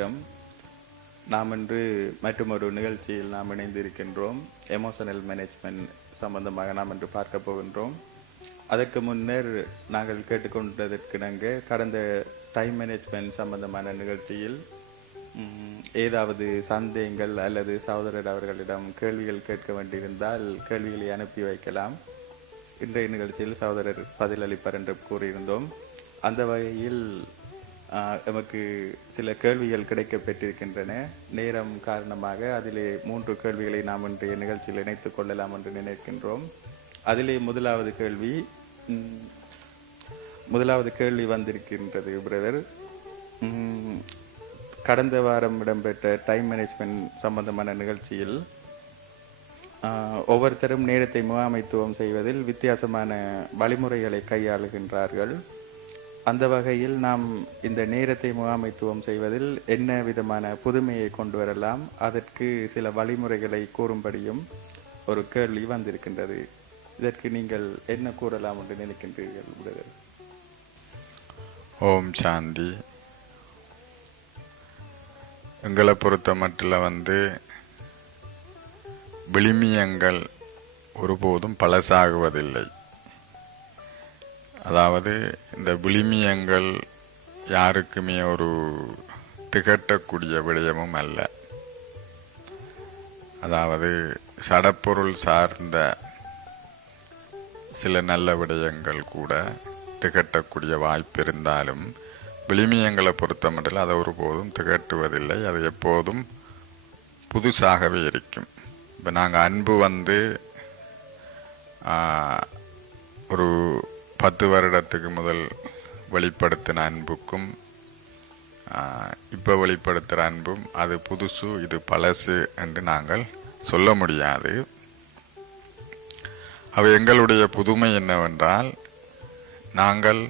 வணக்கம். நாம் இன்று மற்றொரு நிகழ்ச்சியில் நாம் இணைந்திருக்கின்றோம். எமோஷனல் மேனேஜ்மெண்ட் சம்பந்தமாக நாம் இன்று பார்க்க போகின்றோம். அதற்கு முன்னர் நாங்கள் கேட்டுக்கொண்டதற்கிணங்க கடந்த டைம் மேனேஜ்மெண்ட் சம்பந்தமான நிகழ்ச்சியில் ஏதாவது சந்தேகங்கள் அல்லது சகோதரர் அவர்களிடம் கேள்விகள் கேட்க வேண்டியிருந்தால் கேள்விகளை அனுப்பி வைக்கலாம். இன்றைய நிகழ்ச்சியில் சகோதரர் பதிலளிப்பார் என்று கூறியிருந்தோம். அந்த வகையில் எமக்கு சில கேள்விகள் கிடைக்க பெற்றிருக்கின்றன. நேரம் காரணமாக அதிலே 3 கேள்விகளை நாம் இன்றைய நிகழ்ச்சியில் இணைத்துக் கொள்ளலாம் என்று நினைக்கின்றோம். அதிலே முதலாவது கேள்வி வந்திருக்கின்றது பிரதர். கடந்த வாரம் இடம்பெற்ற டைம் மேனேஜ்மெண்ட் சம்பந்தமான நிகழ்ச்சியில் ஒவ்வொருத்தரும் நேரத்தை முகாமைத்துவம் செய்வதில் வித்தியாசமான வழிமுறைகளை கையாளுகின்றார்கள். அந்த வகையில் நாம் இந்த நேரத்தை முகாமைத்துவம் செய்வதில் என்ன விதமான புதுமையை கொண்டு வரலாம், அதற்கு சில வழிமுறைகளை கூறும்படியும் ஒரு கேள்வி வந்திருக்கின்றது. இதற்கு நீங்கள் என்ன கூறலாம் என்று நினைக்கின்றீர்கள் பிரதர்? ஓம் சாந்தி. எங்களை பொறுத்த மட்டும் விளிமியங்கள் ஒருபோதும் பழசாகுவதில்லை. அதாவது இந்த விளிமியங்கள் யாருக்குமே ஒரு திகட்டக்கூடிய விடயமும் அல்ல. அதாவது சடப்பொருள் சார்ந்த சில நல்ல விடயங்கள் கூட திகட்டக்கூடிய வாய்ப்பு இருந்தாலும் விளிமியங்களை பொறுத்த மட்டும் அதை ஒருபோதும் திகட்டுவதில்லை. அது எப்போதும் புதுசாகவே இருக்கும். இப்போ நாங்கள் அன்பு ஒரு 10 வருடத்துக்கு முதல் வெளிப்படுத்தின அன்புக்கும் இப்போ வெளிப்படுத்துகிற அன்பும் அது புதுசு இது பழசு என்று நாங்கள் சொல்ல முடியாது. அவை எங்களுடைய புதுமை என்னவென்றால், நாங்கள்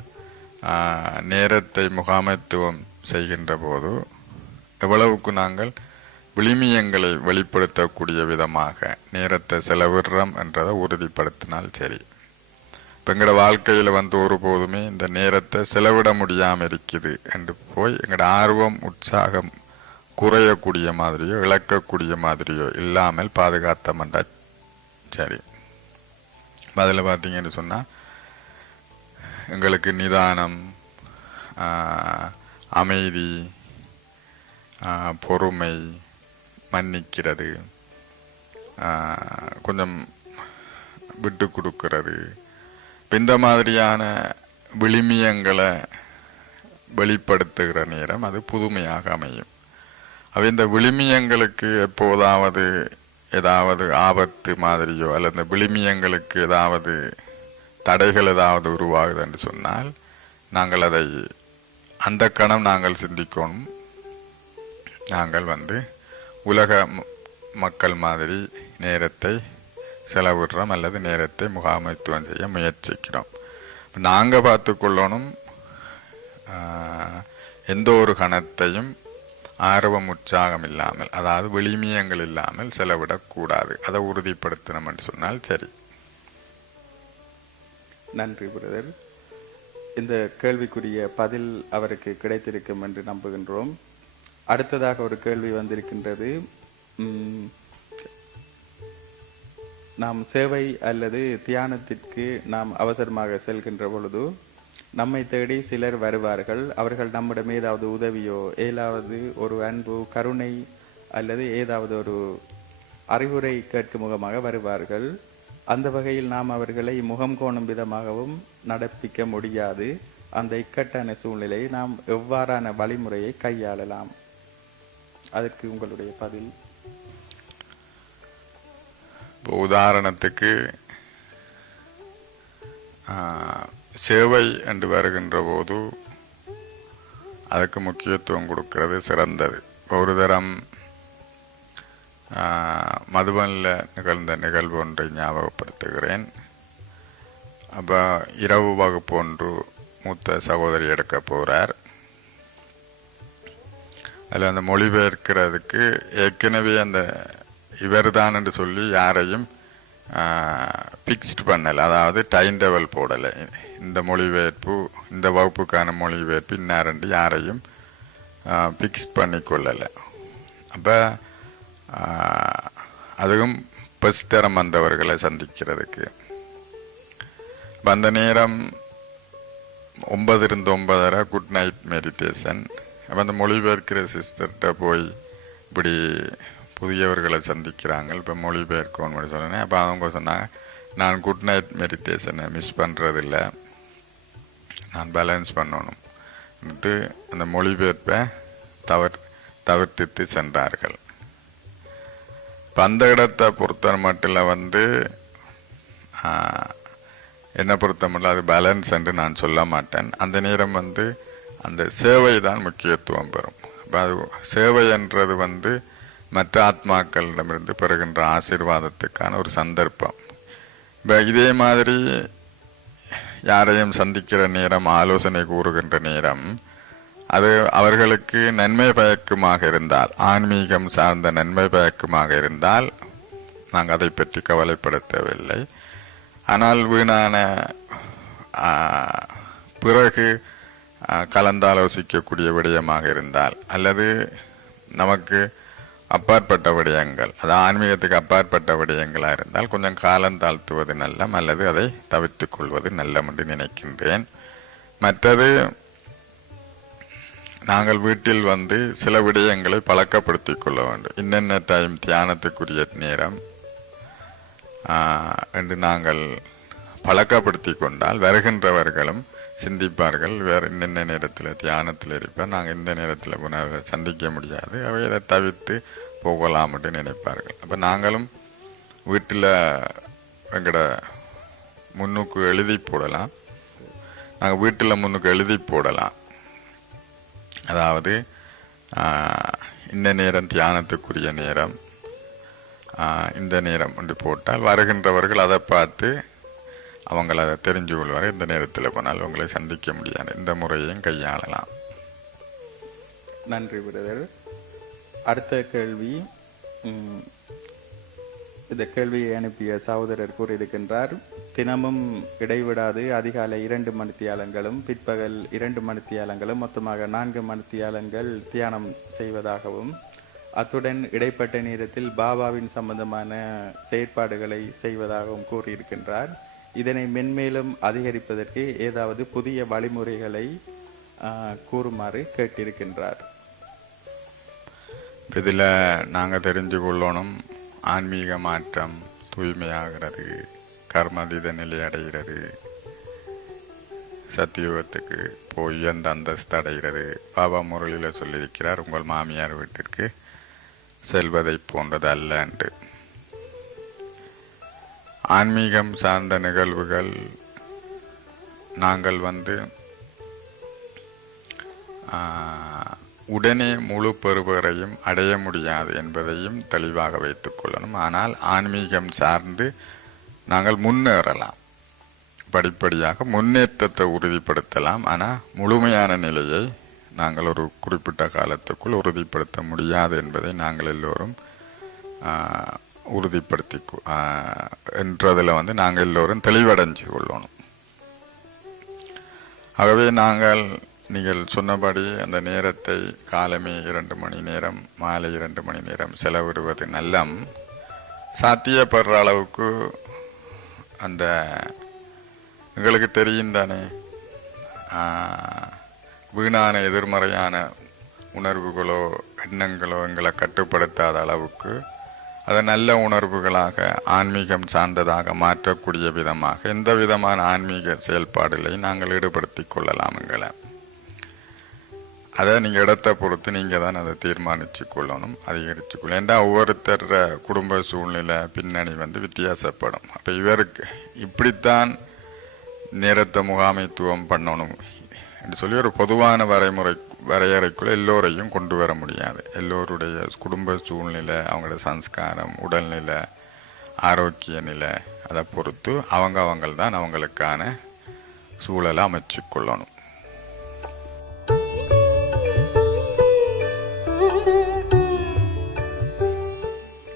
நேரத்தை முகாமைத்துவம் செய்கின்ற போது எவ்வளவுக்கு நாங்கள் விளிமியங்களை வெளிப்படுத்தக்கூடிய விதமாக நேரத்தை செலவிடுறோம் என்றதை உறுதிப்படுத்தினால் சரி. இப்போ எங்களோட வாழ்க்கையில் ஒருபோதுமே இந்த நேரத்தை செலவிட முடியாமல் இருக்குது என்று போய் எங்களோட ஆர்வம் உற்சாகம் குறையக்கூடிய மாதிரியோ இழக்கக்கூடிய மாதிரியோ இல்லாமல் பாதுகாத்தோம்டா சரி. அதில் பார்த்தீங்கன்னு சொன்னால் எங்களுக்கு நிதானம், அமைதி, பொறுமை, மன்னிக்கிறது, கொஞ்சம் விட்டு கொடுக்கிறது, இந்த மாதிரியான விளிமியங்களை வெளிப்படுத்துகிற நேரம் அது புதுமையாக அமையும். அவை இந்த விளிமியங்களுக்கு எப்போதாவது ஏதாவது ஆபத்து மாதிரியோ அல்லது இந்த விளிமியங்களுக்கு ஏதாவது தடைகள் ஏதாவது உருவாகுது என்று சொன்னால் நாங்கள் அதை அந்த கணம் நாங்கள் சிந்திக்கணும். நாங்கள் உலக மக்கள் மாதிரி நேரத்தை செலவிடுறோம் அல்லது நேரத்தை முகாமைத்துவம் செய்ய முயற்சிக்கிறோம். நாங்கள் பார்த்து கொள்ளணும், எந்த ஒரு கணத்தையும் ஆர்வம் உற்சாகம் இல்லாமல், அதாவது விளிமியங்கள் இல்லாமல் செலவிடக்கூடாது. அதை உறுதிப்படுத்தணும் என்று சொன்னால் சரி. நன்றி பிரதர். இந்த கேள்விக்குரிய பதில் அவருக்கு கிடைத்திருக்கும் என்று நம்புகின்றோம். அடுத்ததாக ஒரு கேள்வி வந்திருக்கின்றது. நாம் சேவை அல்லது தியானத்திற்கு நாம் அவசரமாக செல்கின்ற பொழுது நம்மை தேடி சிலர் வருவார்கள். அவர்கள் நம்மிடம் ஏதாவது உதவியோ ஏதாவது ஒரு அன்பு, கருணை அல்லது ஏதாவது ஒரு அறிவுரை கேட்கும் முகமாக வருவார்கள். அந்த வகையில் நாம் அவர்களை முகம் கோணும் விதமாகவும் நடப்பிக்க முடியாது. அந்த இக்கட்டான சூழ்நிலையை நாம் எவ்வாறான வழிமுறையை கையாளலாம்? அதற்கு உங்களுடைய பதில்? இப்போ உதாரணத்துக்கு சேவை என்று வருகின்ற போது அதுக்கு முக்கியத்துவம் கொடுக்கிறது சிறந்தது. ஒரு தரம் மதுபனில் நிகழ்ந்த நிகழ்வு ஒன்றை ஞாபகப்படுத்துகிறேன். அப்போ இரவு வகுப்பு ஒன்று மூத்த சகோதரி எடுக்க போகிறார். அதில் அந்த மொழிபெயர்க்கிறதுக்கு ஏற்கனவே அந்த இவர்தான் என்று சொல்லி யாரையும் ஃபிக்ஸ்ட் பண்ணலை, அதாவது டைம் டேபிள் போடலை. இந்த மொழிபெயர்ப்பு, இந்த வகுப்புக்கான மொழிபெயர்ப்பு இன்னாரண்டு யாரையும் ஃபிக்ஸ் பண்ணி கொள்ளலை. அப்போ அதுவும் பஸ்தரம் வந்தவர்களை சந்திக்கிறதுக்கு அந்த நேரம் 9 to 9:30 குட் நைட் மெடிடேஷன். அப்போ அந்த மொழிபெயர்க்கிற சிஸ்டர்கிட்ட போய் இப்படி புதியவர்களை சந்திக்கிறாங்க, இப்போ மொழிபெயர்க்கணும்னு சொன்னேன். அப்போ அவங்க சொன்னாங்க, நான் குட் நைட் மெடிடேஷனை மிஸ் பண்ணுறதில்ல, நான் பேலன்ஸ் பண்ணணும். அந்த மொழிபெயர்ப்பை தவிர்த்து சென்றார்கள். இப்போ அந்த இடத்தை பொறுத்த மட்டும் என்னை பொறுத்த மட்டும் அது பேலன்ஸ் என்று நான் சொல்ல மாட்டேன். அந்த நேரம் அந்த சேவை தான் முக்கியத்துவம் பெறும். அது சேவை என்றது மற்ற ஆத்மாக்களிடமிருந்து பெறுகின்ற ஆசீர்வாதத்துக்கான ஒரு சந்தர்ப்பம். இப்போ இதே மாதிரி யாரையும் சந்திக்கிற நேரம், ஆலோசனை கூறுகின்ற நேரம், அது அவர்களுக்கு நன்மை பயக்குமாக இருந்தால், ஆன்மீகம் சார்ந்த நன்மை பயக்குமாக இருந்தால் நாங்கள் அதை பற்றி கவலைப்பட தேவையில்லை. ஆனால் வீணான பிறகு கலந்தாலோசிக்கக்கூடிய விடயமாக இருந்தால், அல்லது நமக்கு அப்பாற்பட்ட விடயங்கள், அது ஆன்மீகத்துக்கு அப்பாற்பட்ட விடயங்களாக இருந்தால் கொஞ்சம் காலம் தாழ்த்துவது நல்லம், அல்லது அதை தவிர்த்து கொள்வது நல்லம் என்று நினைக்கின்றேன். மற்றது, நாங்கள் வீட்டில் சில விடயங்களை பழக்கப்படுத்தி கொள்ள வேண்டும். இன்னென்ன டைம் தியானத்துக்குரிய நேரம் என்று நாங்கள் பழக்கப்படுத்தி கொண்டால் வருகின்றவர்களும் சிந்திப்பார்கள், வேறு என்னென்ன நேரத்தில் தியானத்தில் இருப்பார், நாங்கள் இந்த நேரத்தில் சந்திக்க முடியாது, அவை அதை தவிர்த்து போகலாம் என்று நினைப்பார்கள். அப்போ நாங்களும் வீட்டில் எங்களோட முன்னுக்கு எழுதி போடலாம், நாங்கள் வீட்டில் முன்னுக்கு எழுதி போடலாம். அதாவது இந்த நேரம் தியானத்துக்குரிய நேரம், இந்த நேரம் என்று போட்டால் வருகின்றவர்கள் அதை பார்த்து அவங்கள அதை தெரிஞ்சு கொள்வார். இந்த நேரத்தில் போனால் உங்களை சந்திக்க முடியாது. இந்த முறையையும் கையாளலாம். நன்றி பிரதர். அடுத்த கேள்வி, இந்த கேள்வியை அனுப்பிய சகோதரர் கூறியிருக்கின்றார், தினமும் இடைவிடாது அதிகாலை 2 மணித்தியாலங்களும் பிற்பகல் 2 மணித்தியாலங்களும் மொத்தமாக 4 மணித்தியாலங்கள் தியானம் செய்வதாகவும், அத்துடன் இடைப்பட்ட நேரத்தில் பாபாவின் சம்பந்தமான செயற்பாடுகளை செய்வதாகவும் கூறியிருக்கின்றார். இதனை மென்மேலும் அதிகரிப்பதற்கு ஏதாவது புதிய வழிமுறைகளை கூறுமாறு கேட்டிருக்கின்றார். இதில் நாங்கள் தெரிஞ்சு கொள்ளணும், ஆன்மீக மாற்றம், தூய்மையாகிறது, கர்மதீத நிலை அடைகிறது, சத்தியுகத்துக்கு போய் அந்த அந்தஸ்து அடைகிறது. பாபா முரளியில் சொல்லியிருக்கிறார், உங்கள் மாமியார் வீட்டிற்கு செல்வதை போன்றது அல்ல என்று. ஆன்மீகம் சார்ந்த நிகழ்வுகள் நாங்கள் உடனே முழு பெறுபவரையும் அடைய முடியாது என்பதையும் தெளிவாக வைத்துக் கொள்ளணும். ஆனால் ஆன்மீகம் சார்ந்து நாங்கள் முன்னேறலாம், படிப்படியாக முன்னேற்றத்தை உறுதிப்படுத்தலாம். ஆனால் முழுமையான நிலையை நாங்கள் ஒரு குறிப்பிட்ட காலத்துக்குள் உறுதிப்படுத்த முடியாது என்பதை நாங்கள் எல்லோரும் உறுதிப்படுத்தி என்றதில் நாங்கள் எல்லோரும் தெளிவடைஞ்சு கொள்ளணும். ஆகவே நீங்கள் சொன்னபடி அந்த நேரத்தை காலமே 2 மணி நேரம், மாலை 2 மணி நேரம் செலவிடுவது நல்லம். சாத்தியப்படுற அளவுக்கு அந்த எங்களுக்கு தெரியும் தானே, வீணான எதிர்மறையான உணர்வுகளோ எண்ணங்களோ எங்களை கட்டுப்படுத்தாத அளவுக்கு அதை நல்ல உணர்வுகளாக ஆன்மீகம் சார்ந்ததாக மாற்றக்கூடிய விதமாக எந்த விதமான ஆன்மீக செயல்பாடுகளை நாங்கள் ஈடுபடுத்தி கொள்ளலாம். எங்களை அதை நீங்கள் இடத்தை பொறுத்து நீங்கள் தான் அதை தீர்மானித்து கொள்ளணும், அதிகரித்து கொள்ளணும். ஏன்னா ஒவ்வொருத்தர் குடும்ப சூழ்நிலை பின்னணி வித்தியாசப்படும். அப்போ இவருக்கு இப்படித்தான் நேரத்தை முகாமைத்துவம் பண்ணணும் என்று சொல்லி ஒரு பொதுவான வரையறைக்குள்ள எல்லோரையும் கொண்டு வர முடியாது. எல்லோருடைய குடும்ப சூழ்நிலை, அவங்களோட சம்ஸ்காரம், உடல்நிலை, ஆரோக்கிய நிலை, அதை பொறுத்து அவங்கள் தான் அவங்களுக்கான சூழலை அமைச்சு கொள்ளணும்.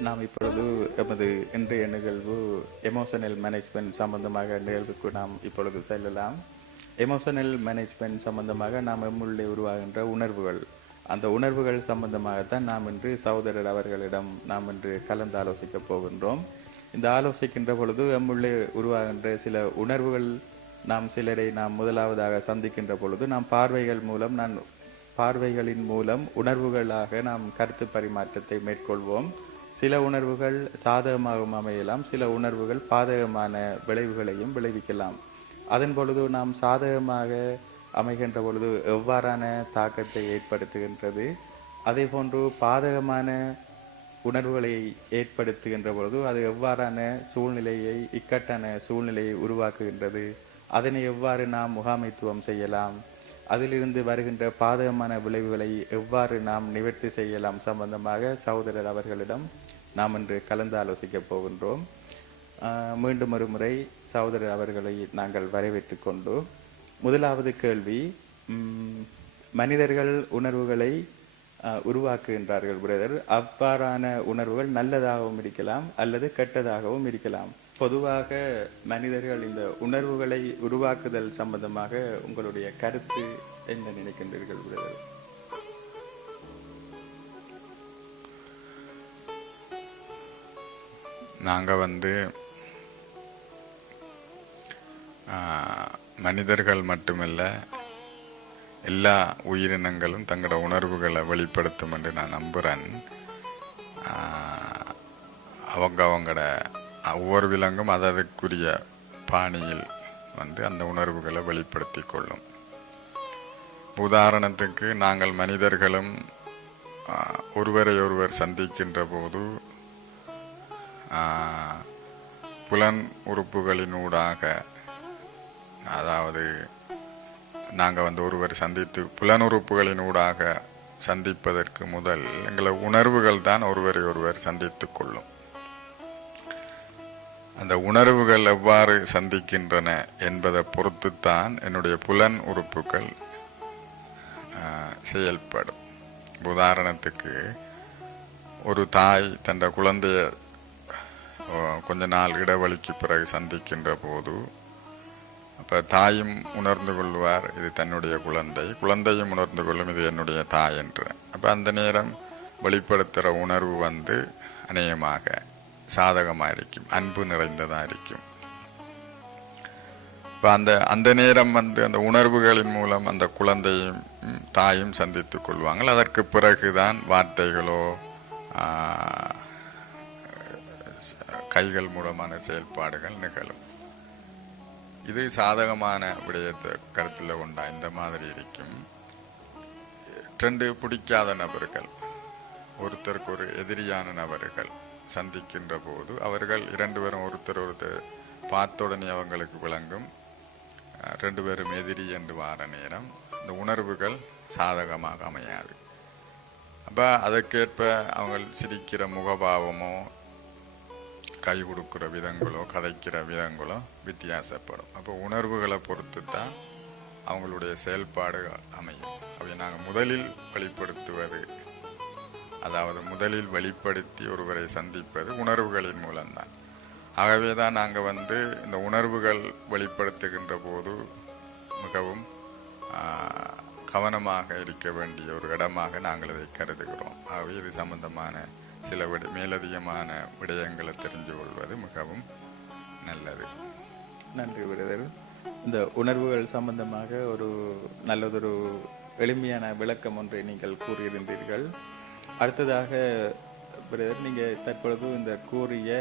நாம் இப்பொழுது எமது இன்றைய நிகழ்வு எமோஷனல் மேனேஜ்மெண்ட் சம்பந்தமாக நிகழ்வுக்கு நாம் இப்பொழுது செல்லலாம். எமோஷனல் மேனேஜ்மெண்ட் சம்பந்தமாக நாம் எம்முள்ளே உருவாகின்ற உணர்வுகள், அந்த உணர்வுகள் சம்பந்தமாகத்தான் நாம் இன்று சகோதரர் அவர்களிடம் நாம் இன்று கலந்து ஆலோசிக்கப் போகின்றோம். இந்த ஆலோசிக்கின்ற பொழுது நம்முள்ளே உருவாகின்ற சில உணர்வுகள், நாம் சிலரை நாம் முதலாவதாக சந்திக்கின்ற பொழுது நாம் பார்வைகளின் மூலம் உணர்வுகளாக நாம் கருத்து பரிமாற்றத்தை மேற்கொள்வோம். சில உணர்வுகள் சாதகமாகவும் அமையலாம், சில உணர்வுகள் பாதகமான விளைவுகளையும் விளைவிக்கலாம். அதன் பொழுது நாம் சாதகமாக அமைகின்ற பொழுது எவ்வாறான தாக்கத்தை ஏற்படுத்துகின்றது, அதே போன்று பாதகமான உணர்வுகளை ஏற்படுத்துகின்ற பொழுது அது எவ்வாறான சூழ்நிலையை, இக்கட்டான சூழ்நிலையை உருவாக்குகின்றது, அதனை எவ்வாறு நாம் முகாமைத்துவம் செய்யலாம், அதிலிருந்து வருகின்ற பாதகமான விளைவுகளை எவ்வாறு நாம் நிவர்த்தி செய்யலாம் சம்பந்தமாக சகோதரர் அவர்களிடம் நாம் இன்று கலந்து ஆலோசிக்கப் போகின்றோம். மீண்டும் ஒரு முறை சகோதரர் அவர்களை நாங்கள் வரவேற்றுக் கொண்டு, முதலாவது கேள்வி, மனிதர்கள் உணர்வுகளை உருவாக்குகின்றார்கள் பிரதர். அவ்வாறான உணர்வுகள் நல்லதாகவும் இருக்கலாம் அல்லது கெட்டதாகவும் இருக்கலாம். பொதுவாக மனிதர்கள் இந்த உணர்வுகளை உருவாக்குதல் சம்பந்தமாக உங்களுடைய கருத்து என்ன நினைக்கின்றீர்கள் பிரதர்? நாங்கள் மனிதர்கள் மட்டுமல்ல, எல்லா உயிரினங்களும் தங்களோட உணர்வுகளை வெளிப்படுத்தும் என்று நான் நம்புகிறேன். அவங்களோட ஒவ்வொரு விலங்கும் அதற்குரிய பாணியில் அந்த உணர்வுகளை வெளிப்படுத்தி கொள்ளும். உதாரணத்துக்கு நாங்கள் மனிதர்களும் ஒருவரை ஒருவர் சந்திக்கின்ற போது புலன் உறுப்புகளினூடாக, அதாவது நாங்கள் ஒருவர் சந்தித்து புலனுறுப்புகளினூடாக சந்திப்பதற்கு முதல் எங்களை உணர்வுகள் தான் ஒருவரை ஒருவர் சந்தித்து கொள்ளும். அந்த உணர்வுகள் எவ்வாறு சந்திக்கின்றன என்பதை பொறுத்துத்தான் என்னுடைய புலன் உறுப்புகள் செயல்படும். உதாரணத்துக்கு, ஒரு தாய் தன் குழந்தைய கொஞ்ச நாள் இடைவெளிக்கு பிறகு சந்திக்கின்ற போது, அப்போ தாயும் உணர்ந்து கொள்வார் இது தன்னுடைய குழந்தை, குழந்தையும் உணர்ந்து கொள்ளும் இது என்னுடைய தாய் என்று. அப்போ அந்த நேரம் வெளிப்படுத்துகிற உணர்வு அநேகமாக சாதகமாக இருக்கும், அன்பு நிறைந்ததாக இருக்கும். இப்போ அந்த நேரம் அந்த உணர்வுகளின் மூலம் அந்த குழந்தையும் தாயும் சந்தித்து கொள்வாங்க. அதற்கு பிறகுதான் வார்த்தைகளோ கைகள் மூலமான செயல்பாடுகள் நிகழும். இது சாதகமான விடயத்தை கருத்தில் கொண்டா இந்த மாதிரி இருக்கும். ரெண்டு பிடிக்காத நபர்கள், ஒருத்தருக்கு ஒரு எதிரியான நபர்கள் சந்திக்கின்ற போது அவர்கள் இரண்டு பேரும் ஒருத்தர் பார்த்தவுடனே அவங்களுக்கு விளங்கும் ரெண்டு பேரும் எதிரி என்று வார நேரம் இந்த உணர்வுகள் சாதகமாக அமையாது. அப்போ அதற்கேற்ப அவங்க சிரிக்கிற முகபாவமோ, கை கொடுக்குற விதங்களோ, கதைக்கிற விதங்களோ வித்தியாசப்படும். அப்போ உணர்வுகளை பொறுத்து தான் அவங்களுடைய செயல்பாடு அமையும். அப்படி நாங்கள் முதலில் வெளிப்படுத்துவது, அதாவது முதலில் வெளிப்படுத்தி ஒருவரை சந்திப்பது உணர்வுகளின் மூலம்தான். ஆகவே தான் நாங்கள் இந்த உணர்வுகள் வெளிப்படுத்துகின்ற போது மிகவும் கவனமாக இருக்க வேண்டிய ஒரு இடமாக நாங்கள் இதை கருதுகிறோம். ஆகவே இது சம்பந்தமான சில மேலதிகமான விடயங்களை தெரிஞ்சு கொள்வது மிகவும் நல்லது. நன்றி பிரதர். இந்த உணர்வுகள் சம்பந்தமாக ஒரு நல்லதொரு எளிமையான விளக்கம் ஒன்றை நீங்கள் கூறியிருந்தீர்கள். அடுத்ததாக பிரதர், நீங்கள் தற்பொழுது இந்த கூறிய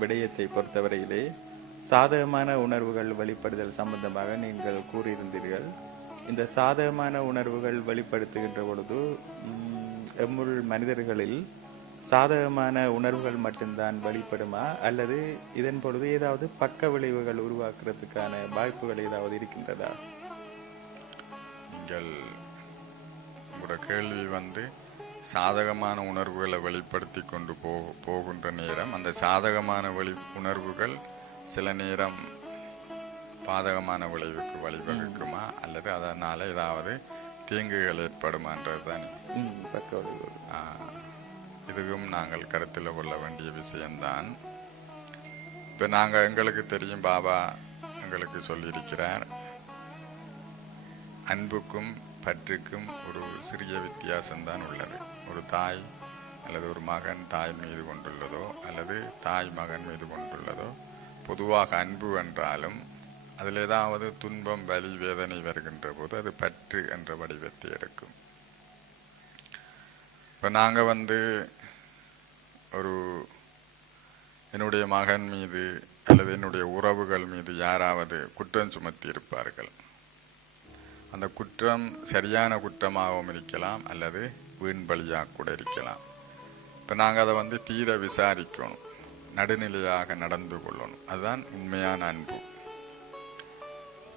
விடயத்தை பொறுத்தவரையிலே சாதகமான உணர்வுகள் வெளிப்படுதல் சம்பந்தமாக நீங்கள் கூறியிருந்தீர்கள். இந்த சாதகமான உணர்வுகள் வெளிப்படுத்துகின்ற பொழுது எம்முள் மனிதர்களில் சாதகமான உணர்வுகள் மட்டும்தான் வெளிப்படுமா, அல்லது இதன் பொழுது ஏதாவது பக்க விளைவுகள் உருவாக்குறதுக்கான வாய்ப்புகள் ஏதாவது இருக்கின்றதா? நீங்கள் உங்களோட கேள்வி சாதகமான உணர்வுகளை வெளிப்படுத்தி கொண்டு போகின்ற நேரம் அந்த சாதகமான உணர்வுகள் சில நேரம் பாதகமான விளைவுக்கு வழிவகுக்குமா, அல்லது அதனால ஏதாவது தீங்குகள் ஏற்படுமான்றது தான் பக்க விளைவுகள். இதுவும் நாங்கள் கருத்தில் கொள்ள வேண்டிய விஷயம்தான். இப்போ எங்களுக்கு தெரியும், பாபா எங்களுக்கு சொல்லியிருக்கிறார், அன்புக்கும் பற்றுக்கும் ஒரு சிறிய வித்தியாசம்தான் உள்ளது. ஒரு தாய் அல்லது ஒரு மகன் தாய் மீது கொண்டுள்ளதோ அல்லது தாய் மகன் மீது கொண்டுள்ளதோ பொதுவாக அன்பு என்றாலும் அதில் ஏதாவது துன்பம் வலி வேதனை வருகின்ற போது அது பற்று என்ற வடிவத்தை எடுக்கும். இப்போ நாங்கள் ஒரு என்னுடைய மகன் மீது அல்லது என்னுடைய உறவுகள் மீது யாராவது குற்றம் சுமத்தி இருப்பார்கள். அந்த குற்றம் சரியான குற்றமாகவும் இருக்கலாம் அல்லது வீண் பலியாக கூட இருக்கலாம். இப்போ நாங்கள் அதை தீர விசாரிக்கணும், நடுநிலையாக நடந்து கொள்ளணும். அதுதான் உண்மையான அன்பு.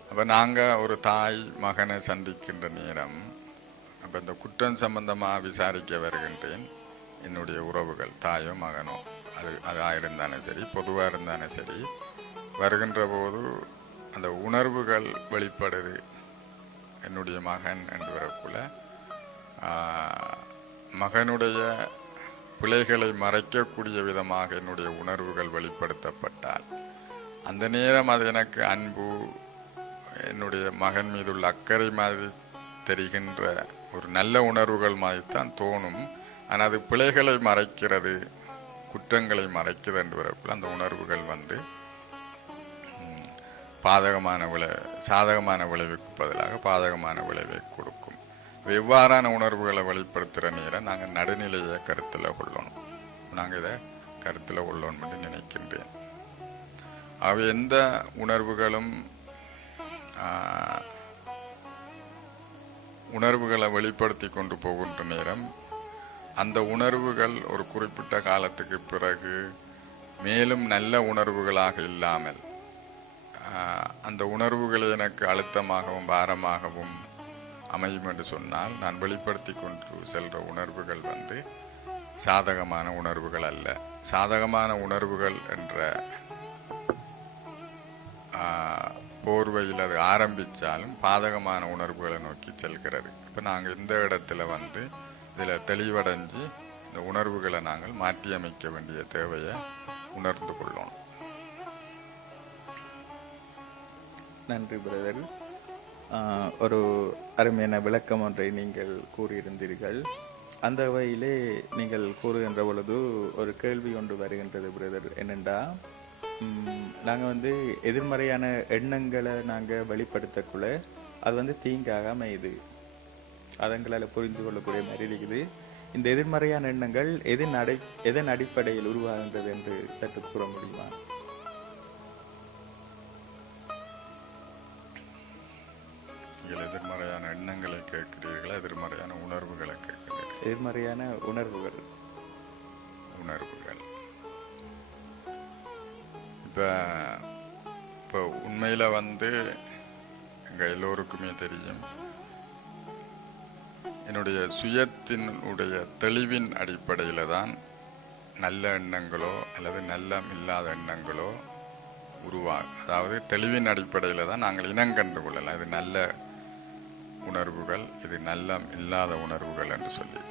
அப்போ நாங்கள் ஒரு தாய் மகனை சந்திக்கின்ற நேரம் அப்போ இந்த குற்றம் சம்பந்தமாக விசாரிக்க வருகின்றேன். என்னுடைய உறவுகள் தாயோ மகனோ அதாக இருந்தாலும் சரி, பொதுவாக இருந்தாலும் சரி, வருகின்ற போது அந்த உணர்வுகள் வெளிப்படுது. என்னுடைய மகன் என்று வரக்குள்ள மகனுடைய பிழைகளை மறைக்கக்கூடிய விதமாக என்னுடைய உணர்வுகள் வெளிப்படுத்தப்பட்டால் அந்த நேரம் அது எனக்கு அன்பு, என்னுடைய மகன் மீதுள்ள அக்கறை மாதிரி தெரிகின்ற ஒரு நல்ல உணர்வுகள் மாதிரி தான் தோணும். ஆனால் அது பிழைகளை மறைக்கிறது, குற்றங்களை மறைக்கிறது என்று வரக்குள்ள அந்த உணர்வுகள் சாதகமான விளைவுக்கு பதிலாக பாதகமான விளைவை கொடுக்கும். எவ்வாறான உணர்வுகளை வெளிப்படுத்துகிற நேரம் நாங்கள் நடுநிலையை கருத்தில் கொள்ளணும். நாங்கள் இதை கருத்தில் கொள்ளணும் என்று நினைக்கின்றேன். அவை எந்த உணர்வுகளும் உணர்வுகளை வெளிப்படுத்தி கொண்டு போகின்ற நேரம் அந்த உணர்வுகள் ஒரு குறிப்பிட்ட காலத்துக்கு பிறகு மேலும் நல்ல உணர்வுகளாக இல்லாமல் அந்த உணர்வுகளை எனக்கு அழுத்தமாகவும் பாரமாகவும் அமையும் என்று சொன்னால் நான் வெளிப்படுத்தி கொண்டு செல்கிற உணர்வுகள் சாதகமான உணர்வுகள் அல்ல. சாதகமான உணர்வுகள் என்ற போர்வையில் அது ஆரம்பித்தாலும் பாதகமான உணர்வுகளை நோக்கி செல்கிறது. இப்போ நாங்கள் இந்த இடத்துல இதில் தெளிவடைஞ்சு இந்த உணர்வுகளை நாங்கள் மாற்றியமைக்க வேண்டிய தேவையை உணர்ந்து கொள்ளணும். நன்றி பிரதர். ஒரு அருமையான விளக்கம் ஒன்றை நீங்கள் கூறியிருந்தீர்கள். அந்த வகையிலே நீங்கள் கூறுகின்ற பொழுது ஒரு கேள்வி ஒன்று வருகின்றது பிரதர். என்னென்றா, நாங்கள் எதிர்மறையான எண்ணங்களை நாங்கள் வெளிப்படுத்தக்குள்ள அது தீங்காக அமையுது. அதங்களால் புரிந்து கொள்ளக்கூடிய மாதிரி இருக்குது. இந்த எதிர்மறையான எண்ணங்கள் எதன் அடிப்படையில் உருவாகின்றது என்று சற்று கூற முடியுமா? நீங்கள் எதிர்மறையான எண்ணங்களை கேட்கிறீர்களா, எதிர்மறையான உணர்வுகளை கேட்கிறீர்கள்? எதிர்மறையான உணர்வுகள். இப்போ உண்மையில் எங்கள் எல்லோருக்குமே தெரியும், என்னுடைய சுயத்தினுடைய தெளிவின் அடிப்படையில் தான் நல்ல எண்ணங்களோ அல்லது நல்லம் இல்லாத எண்ணங்களோ உருவாகும். அதாவது தெளிவின் அடிப்படையில் தான் நாங்கள் இனங்கண்டு கொள்ளலாம், இது நல்ல உணர்வுகள், இது நல்லம் இல்லாத உணர்வுகள் என்று சொல்லி.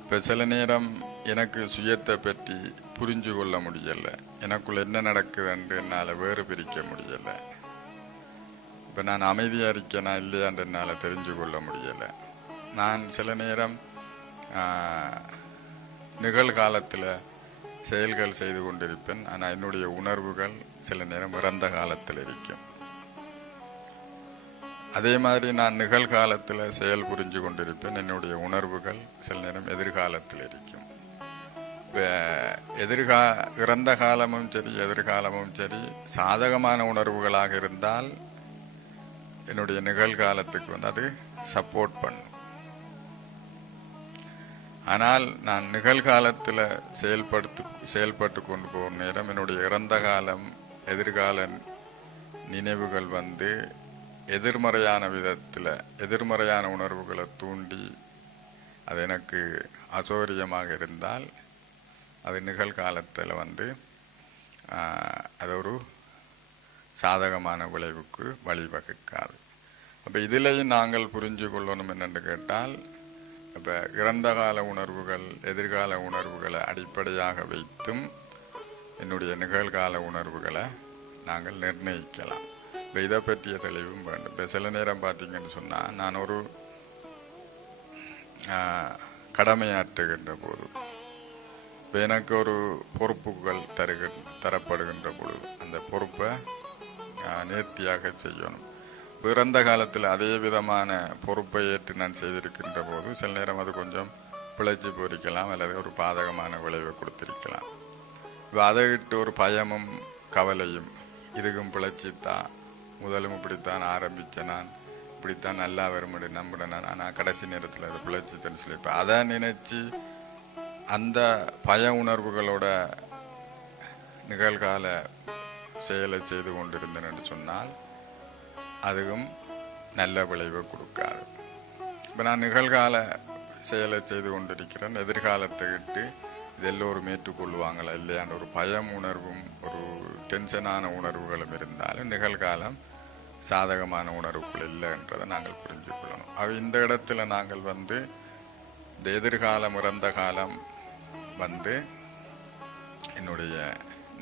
இப்போ சில நேரம் எனக்கு சுயத்தை பற்றி புரிஞ்சு கொள்ள முடியலை, எனக்குள்ள என்ன நடக்குது என்று என்னால் வேறு பிரிக்க முடியலை. இப்போ நான் அமைதியாக இருக்கேனா இல்லையான்னு என்னால் தெரிஞ்சு கொள்ள முடியலை. நான் சில நேரம் நிகழ்காலத்தில் செயல்கள் செய்து கொண்டிருப்பேன், ஆனால் என்னுடைய உணர்வுகள் சில நேரம் இறந்த காலத்தில் இருக்கும். அதே மாதிரி நான் நிகழ்காலத்தில் செயல் புரிஞ்சு கொண்டிருப்பேன், என்னுடைய உணர்வுகள் சில நேரம் எதிர்காலத்தில் இருக்கும். இறந்த காலமும் சரி எதிர்காலமும் சரி சாதகமான உணர்வுகளாக இருந்தால் என்னுடைய நிகழ்காலத்துக்கு அது சப்போர்ட் பண்ணும். ஆனால் நான் நிகழ்காலத்தில் செயல்பட்டு கொண்டு போகும் நேரம் என்னுடைய இறந்த காலம் எதிர்கால நினைவுகள் எதிர்மறையான விதத்தில் எதிர்மறையான உணர்வுகளை தூண்டி அது எனக்கு அசௌகரியமாக இருந்தால் அது நிகழ்காலத்தில் அது ஒரு சாதகமான விளைவுக்கு வழிவகுக்காது. அப்போ இதிலையும் நாங்கள் புரிஞ்சு கொள்ளணும் என்னென்று கேட்டால், இப்போ இறந்த கால உணர்வுகள் எதிர்கால உணர்வுகளை அடிப்படையாக வைத்தும் என்னுடைய நிகழ்கால உணர்வுகளை நாங்கள் நிர்ணயிக்கலாம். இப்போ இதை பற்றிய தெளிவும் வேண்டும். இப்போ சில நேரம் பார்த்தீங்கன்னு சொன்னால் நான் ஒரு கடமையாற்றுகின்ற போது இப்போ எனக்கு ஒரு பொறுப்புகள் தரப்படுகின்ற பொழுது அந்த பொறுப்பை நேர்த்தியாக செய்யணும். பிறந்த காலத்தில் அதே விதமான பொறுப்பை ஏற்று நான் செய்திருக்கின்ற போது சில நேரம் அது கொஞ்சம் பிழைச்சி போயிருக்கலாம் அல்லது ஒரு பாதகமான விளைவை கொடுத்திருக்கலாம். இப்போ அதை விட்டு ஒரு பயமும் கவலையும் இதுக்கும் பிழைச்சித்தான் முதலும் இப்படித்தான் ஆரம்பித்தேன், நான் இப்படித்தான் நல்லா வரும்படி நம்பினேன், நான் கடைசி நேரத்தில் அது பிழைச்சித்தேன்னு சொல்லி இப்போ அதை நினைச்சு அந்த பய உணர்வுகளோட நிகழ்கால செயலை செய்து கொண்டிருந்தேன்னு சொன்னால் அதுவும் நல்ல விளைவை கொடுக்காது. இப்போ நான் நிகழ்கால செயலை செய்து கொண்டிருக்கிறேன், எதிர்காலத்தை விட்டு இது எல்லோரும் ஏற்றுக்கொள்வாங்களா இல்லையான்னு ஒரு பயம் உணர்வும் ஒரு டென்ஷனான உணர்வுகளும் இருந்தாலும் நிகழ்காலம் சாதகமான உணர்வுகள் இல்லை என்றதை நாங்கள் புரிஞ்சு கொள்ளணும். இந்த இடத்துல நாங்கள் இந்த எதிர்காலம் இறந்த காலம் என்னுடைய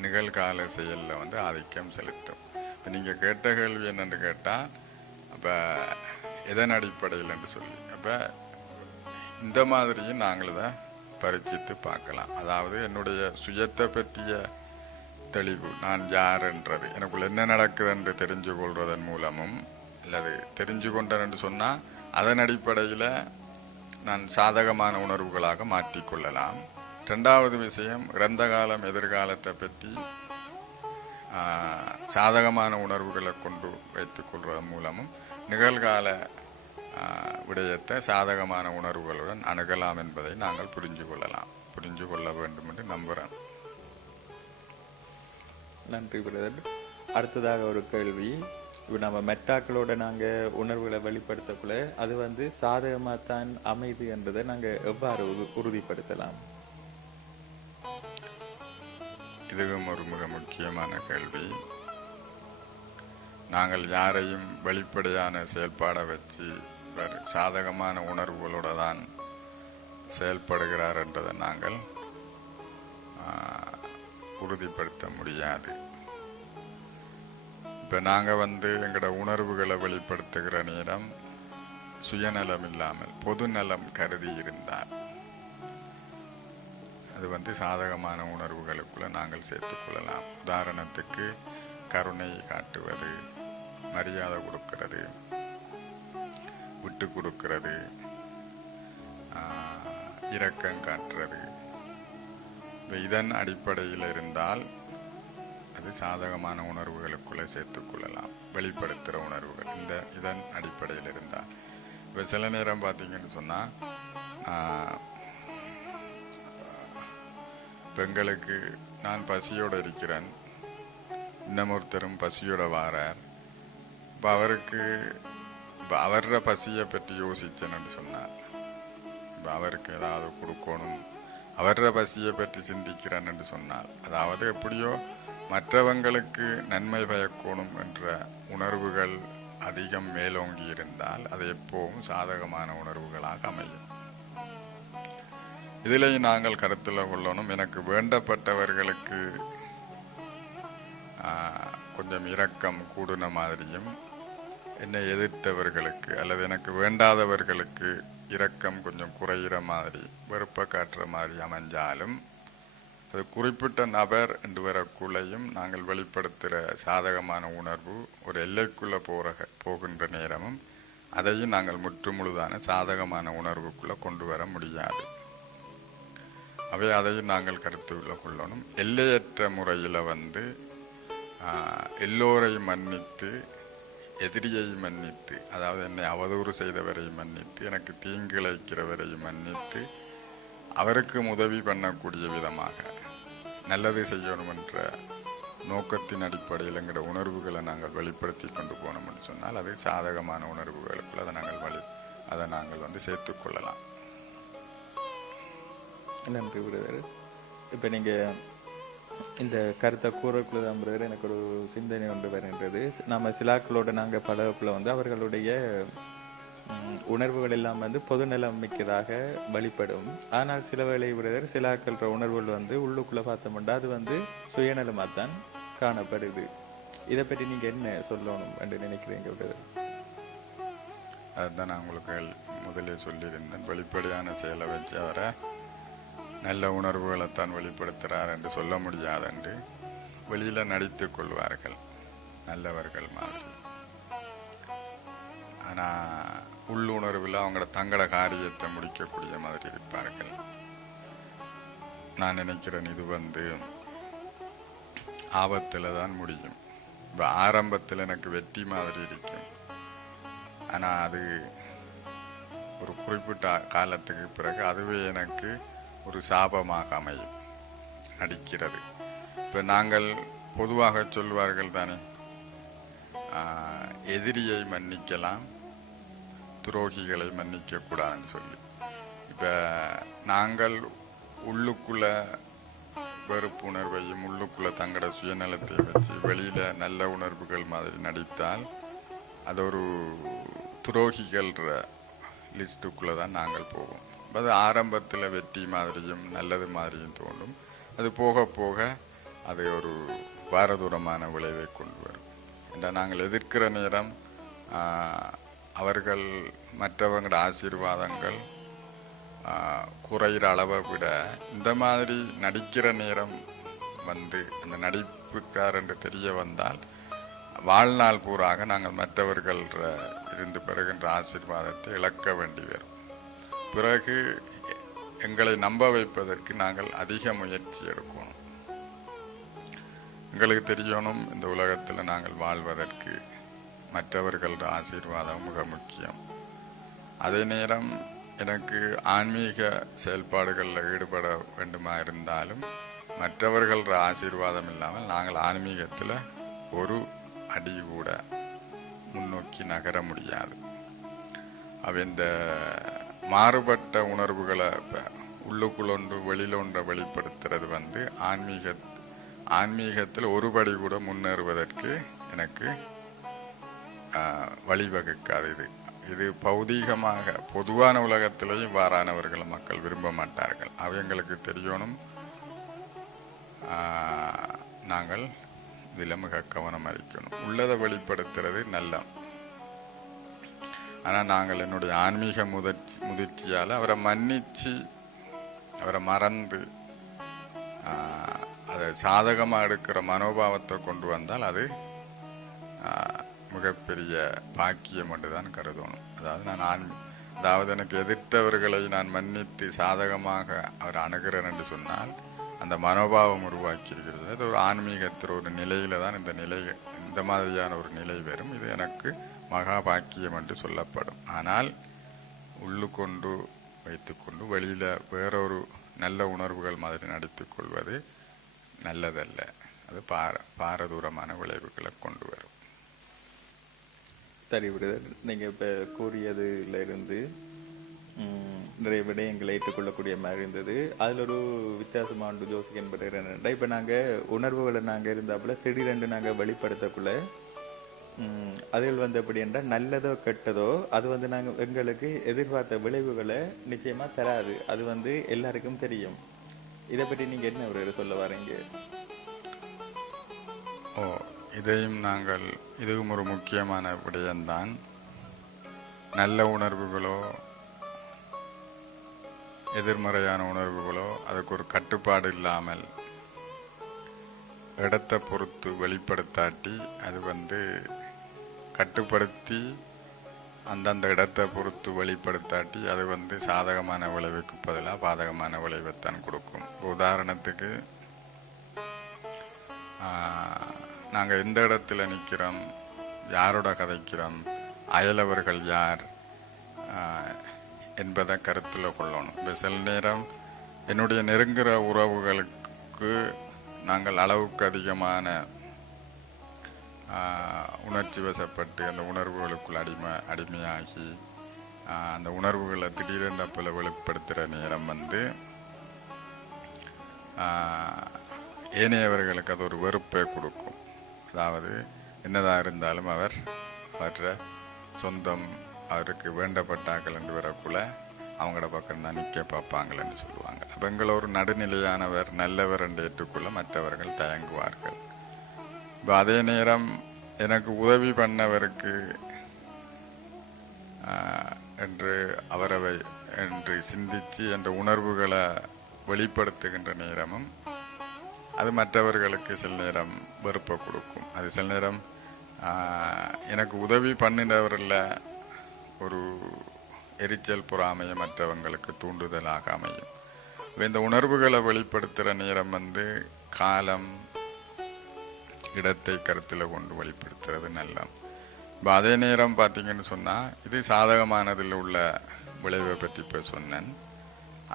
நிகழ்கால செயலில் ஆதிக்கம் செலுத்தும். இப்போ நீங்கள் கேட்ட கேள்வி என்னென்னு கேட்டால் அப்போ எதன் அடிப்படையில் என்று சொல்லி அப்போ இந்த மாதிரியும் நாங்கள் இதை பரிச்சித்து பார்க்கலாம். அதாவது என்னுடைய சுயத்தை பற்றிய தெளிவு, நான் யார் என்றது, எனக்குள்ள என்ன நடக்குது என்று தெரிஞ்சு கொள்வதன் மூலமும் அல்லது தெரிஞ்சு கொண்டேன் என்று சொன்னால் அதன் அடிப்படையில் நான் சாதகமான உணர்வுகளாக மாற்றிக்கொள்ளலாம். ரெண்டாவது விஷயம், இறந்த காலம் எதிர்காலத்தை பற்றி சாதகமான உணர்வுகளை கொண்டு வைத்துக்கொள்வதன் மூலமும் நிகழ்கால விடயத்தை சாதகமான உணர்வுகளுடன் அணுகலாம் என்பதை நாங்கள் புரிஞ்சு கொள்ள வேண்டும் என்று நம்புகிறேன். நன்றி பிரதர். அடுத்ததாக ஒரு கேள்வி, இப்போ நம்ம மெட்டாக்களோட நாங்கள் உணர்வுகளை வெளிப்படுத்தக்குள்ள அது சாதகமாக தான் அமைது என்றதை நாங்கள் எவ்வாறு உறுதிப்படுத்தலாம்? இதுவும் ஒரு மிக முக்கியமான கேள்வி. நாங்கள் யாரையும் வெளிப்படையான செயல்பாடை வச்சு சாதகமான உணர்வுகளோடு தான் செயல்படுகிறார் என்றதை நாங்கள் உறுதிப்படுத்த முடியாது. இப்போ நாங்கள் எங்களோட உணர்வுகளை வெளிப்படுத்துகிற நேரம் சுயநலம் இல்லாமல் பொதுநலம் கருதி இருந்தால் அது சாதகமான உணர்வுகளுக்குள்ள நாங்கள் சேர்த்துக்கொள்ளலாம். உதாரணத்துக்கு கருணை காட்டுவது, மரியாதை கொடுக்கிறது, விட்டு கொடுக்கிறது, இரக்கம் காட்டுறது, இதன் அடிப்படையில் இருந்தால் அது சாதகமான உணர்வுகளுக்குள்ளே சேர்த்துக்கொள்ளலாம். வெளிப்படுத்துகிற உணர்வுகள் இதன் அடிப்படையில் இருந்தால். இப்போ சில நேரம் பார்த்தீங்கன்னு சொன்னால் பெண்களுக்கு நான் பசியோடு இருக்கிறேன், இன்னமொருத்தரும் பசியோட வாரார், இப்போ அவருக்கு இப்போ அவர பசியை பற்றி யோசிச்சேன்னு சொன்னார், இப்போ அவருக்கு ஏதாவது கொடுக்கணும், அவர பசியை பற்றி சிந்திக்கிறேன் என்று சொன்னால், அதாவது எப்படியோ மற்றவங்களுக்கு நன்மை பயக்கணும் என்ற உணர்வுகள் அதிகம் மேலோங்கி இருந்தால் அது எப்போவும் சாதகமான உணர்வுகளாக அமையும். இதிலேயும் நாங்கள் கருத்தில் கொள்ளணும், எனக்கு வேண்டப்பட்டவர்களுக்கு கொஞ்சம் இரக்கம் கூடுன மாதிரியும் என்னை எதிர்த்தவர்களுக்கு அல்லது எனக்கு வேண்டாதவர்களுக்கு இரக்கம் கொஞ்சம் குறையிற மாதிரி வெறுப்பை காட்டுற மாதிரி அமைஞ்சாலும் அது குறிப்பிட்ட நபர் என்று வரக்குள்ளையும் நாங்கள் வெளிப்படுத்துகிற சாதகமான உணர்வு ஒரு எல்லைக்குள்ளே போகின்ற நேரமும் அதையும் நாங்கள் முற்றுமுழுதான சாதகமான உணர்வுக்குள்ளே கொண்டு வர முடியாது. அவை அதையும் நாங்கள் கருத்தில் கொள்ளணும். எல்லையற்ற முறையில் எல்லோரையும் மன்னித்து, எதிரியை மன்னித்து, அதாவது என்னை அவதூறு செய்தவரை மன்னித்து, எனக்கு தீங்கிழைக்கிறவரை மன்னித்து, அவருக்கு உதவி பண்ணக்கூடிய விதமாக நல்லது செய்யணும் என்ற நோக்கத்தின் அடிப்படையில் எங்களோட உணர்வுகளை நாங்கள் வெளிப்படுத்தி கொண்டு போனோம்னு சொன்னால் அது சாதகமான உணர்வுகளுக்குள் அதை நாங்கள் சேர்த்துக்கொள்ளலாம். நன்றி பிரதர். இப்போ நீங்கள் இந்த கருத்தை கூறக்குள்ள தான் பிரதர் எனக்கு ஒரு சிந்தனை ஒன்று வருகின்றது. நம்ம சிலாக்களோட நாங்கள் பழகக்குள்ள அவர்களுடைய உணர்வுகள் எல்லாம் பொதுநலம் மிக்கதாக வெளிப்படும். ஆனால் சில வேளை பிரதர் சிலாக்கள உணர்வுகள் உள்ளுக்குள்ள பார்த்தோம்னா அது சுயநலமாக தான் காணப்படுது. இதை பற்றி நீங்கள் என்ன சொல்லணும் என்று நினைக்கிறீங்க? அதுதான் நான் உங்களுக்கு முதலே சொல்லியிருந்தேன். வெளிப்படையான செயலை வச்சு அவரை நல்ல உணர்வுகளைத்தான் வெளிப்படுத்துகிறார் என்று சொல்ல முடியாது என்று வெளியில் நடித்து கொள்வார்கள் நல்லவர்கள் மாதிரி. ஆனால் உள்ளுணர்வில் அவங்களோட தங்களோட காரியத்தை முடிக்கக்கூடிய மாதிரி இருப்பார்கள். நான் நினைக்கிறேன் இது ஆபத்தில் தான் முடியும். இப்போ ஆரம்பத்தில் எனக்கு வெற்றி மாதிரி இருக்கும், ஆனால் அது ஒரு குறிப்பிட்ட காலத்துக்கு பிறகு அதுவே எனக்கு ஒரு சாபமாக அமையும் நடிக்கிறது. இப்போ நாங்கள் பொதுவாக சொல்வார்கள் தானே, எதிரியை மன்னிக்கலாம், துரோகிகளை மன்னிக்க கூடாதுன்னு சொல்லி. இப்போ நாங்கள் உள்ளுக்குள்ள வெறுப்பு உணர்வையும் உள்ளுக்குள்ள தங்களோட சுயநலத்தையும் வச்சு வெளியில நல்ல உணர்வுகள் மாதிரி நடித்தால் அது ஒரு துரோகிகள்ன்ற லிஸ்ட்டுக்குள்ளே தான் நாங்கள் போவோம். அது ஆரம்பத்தில் வெற்றி மாதிரியும் நல்லது மாதிரியும் தோன்றும். அது போக போக அது ஒரு பாரதூரமான விளைவை கொண்டு வரும். ஏன்னா நாங்கள் எதிர்க்கிற நேரம் அவர்கள் மற்றவங்களோட ஆசீர்வாதங்கள் குறைகிற அளவை விட இந்த மாதிரி நடிக்கிற நேரம் அந்த நடிப்புக்கார் என்று தெரிய வந்தால் வாழ்நாள் பூராக நாங்கள் மற்றவர்கள் இருந்து பெறுகின்ற ஆசீர்வாதத்தை இழக்க வேண்டி வரும். பிறகு எங்களை நம்ப வைப்பதற்கு நாங்கள் அதிக முயற்சி எடுக்கணும். எங்களுக்கு தெரியணும் இந்த உலகத்தில் நாங்கள் வாழ்வதற்கு மற்றவர்களோட ஆசீர்வாதம் மிக முக்கியம். அதே நேரம் எனக்கு ஆன்மீக செயல்பாடுகளில் ஈடுபட வேண்டுமா இருந்தாலும் மற்றவர்களோட ஆசீர்வாதம் இல்லாமல் நாங்கள் ஆன்மீகத்தில் ஒரு அடி கூட முன்னோக்கி நகர முடியாது. இந்த மாறுபட்ட உணர்வுகளை உள்ளுக்குள்ளொன்று வெளியிலொன்றை வெளிப்படுத்துறது ஆன்மீகத்தில் ஒருபடி கூட முன்னேறுவதற்கு எனக்கு வழிவகுக்காது. இது பௌதீகமாக பொதுவான உலகத்திலேயும் இவ்வாறானவர்களை மக்கள் விரும்ப மாட்டார்கள். அவங்களுக்கு தெரியணும் நாங்கள் இதில் மிக கவனம் அளிக்கணும். உள்ளதை வெளிப்படுத்துறது நல்ல. ஆனால் நாங்கள் என்னுடைய ஆன்மீக முதிர்ச்சியால் அவரை மன்னிச்சு அவரை மறந்து அதை சாதகமாக எடுக்கிற மனோபாவத்தை கொண்டு வந்தால் அது மிகப்பெரிய பாக்கியம் என்று தான் கருதணும். அதாவது எனக்கு எதிர்த்தவர்களை நான் மன்னித்து சாதகமாக அவர் அணுகிறேன் என்று சொன்னால் அந்த மனோபாவம் உருவாக்கி இருக்கிறது. அது ஒரு ஆன்மீகத்தில் ஒரு நிலையில தான் இந்த மாதிரியான ஒரு நிலை வரும். இது எனக்கு மகா பாக்கியம் என்று சொல்லப்படும். ஆனால் உள்ளுக்கொண்டு வைத்துக்கொண்டு வெளியில வேறொரு நல்ல உணர்வுகள் மாதிரி நடித்துக் கொள்வது நல்லதல்ல. அது பாரதூரமான விளைவுகளை கொண்டு வரும். சரி பிரதர், நீங்கள் இப்போ கூறியதுல இருந்து நிறைய விடயங்களை ஏற்றுக்கொள்ளக்கூடிய மாதிரி இருந்தது. அதில் ஒரு வித்தியாசமான ஜோசிக் என்பது என்னென்னா, இப்போ நாங்கள் உணர்வுகளை நாங்கள் இருந்தாப்புல திடீரென்று நாங்கள் வெளிப்படுத்தக்குள்ள அதில் எப்படி என்றால் நல்லதோ கெட்டதோ அது நாங்கள் எங்களுக்கு எதிர்பார்த்த விளைவுகளை நிச்சயமாக தராது. அது எல்லாருக்கும் தெரியும். இதை பற்றி நீங்கள் என்ன ஒரு சொல்ல வரீங்க? இதுவும் ஒரு முக்கியமான விடயம்தான். நல்ல உணர்வுகளோ எதிர்மறையான உணர்வுகளோ அதுக்கு ஒரு கட்டுப்பாடு இல்லாமல் இடத்தை பொறுத்து வெளிப்படுத்தாட்டி அது கட்டுப்படுத்தி அந்தந்த இடத்தை பொறுத்து வெளிப்படுத்தாட்டி அது சாதகமான விளைவுக்கு பதிலாக பாதகமான விளைவைத்தான் கொடுக்கும். உதாரணத்துக்கு நாங்கள் எந்த இடத்துல நிற்கிறோம், யாரோட கதைக்கிறோம், அயலவர்கள் யார் என்பதை கருத்தில் கொள்ளணும். இப்போ சில நேரம் என்னுடைய நெருங்குற உறவுகளுக்கு நாங்கள் அளவுக்கு அதிகமான உணர்ச்சி வசப்பட்டு அந்த உணர்வுகளுக்குள் அடிமையாகி அந்த உணர்வுகளை திடீரென்று போல வெளிப்படுத்துகிற நேரம் ஏனையவர்களுக்கு அது ஒரு வெறுப்பை கொடுக்கும். அதாவது என்னதான் இருந்தாலும் அவர் மற்ற சொந்தம் அவருக்கு வேண்டப்பட்டார்கள் என்று வரக்குள்ள அவங்களோட பக்கம் தான் நிற்க பார்ப்பாங்கள்னு சொல்லுவாங்க. அப்போ எங்களை ஒரு நடுநிலையானவர் நல்லவர் என்று ஏற்றுக்கொள்ள மற்றவர்கள் தயங்குவார்கள். இப்போ அதே நேரம் எனக்கு உதவி பண்ணவருக்கு என்று அவரவை என்று சிந்தித்து என்ற உணர்வுகளை வெளிப்படுத்துகின்ற நேரமும் அது மற்றவர்களுக்கு சில நேரம் வெறுப்பை கொடுக்கும். அது சில நேரம் எனக்கு உதவி பண்ணினவரில் ஒரு எரிச்சல் பொறாமையை மற்றவங்களுக்கு தூண்டுதலாக அமையும். இந்த உணர்வுகளை வெளிப்படுத்துகிற நேரம் காலம் இடத்தை கருத்தில் கொண்டு வெளிப்படுத்துறது நல்ல. இப்போ அதே நேரம் பார்த்தீங்கன்னு சொன்னால் இது சாதகமானதில் உள்ள விளைவை பற்றி இப்போ சொன்னேன்.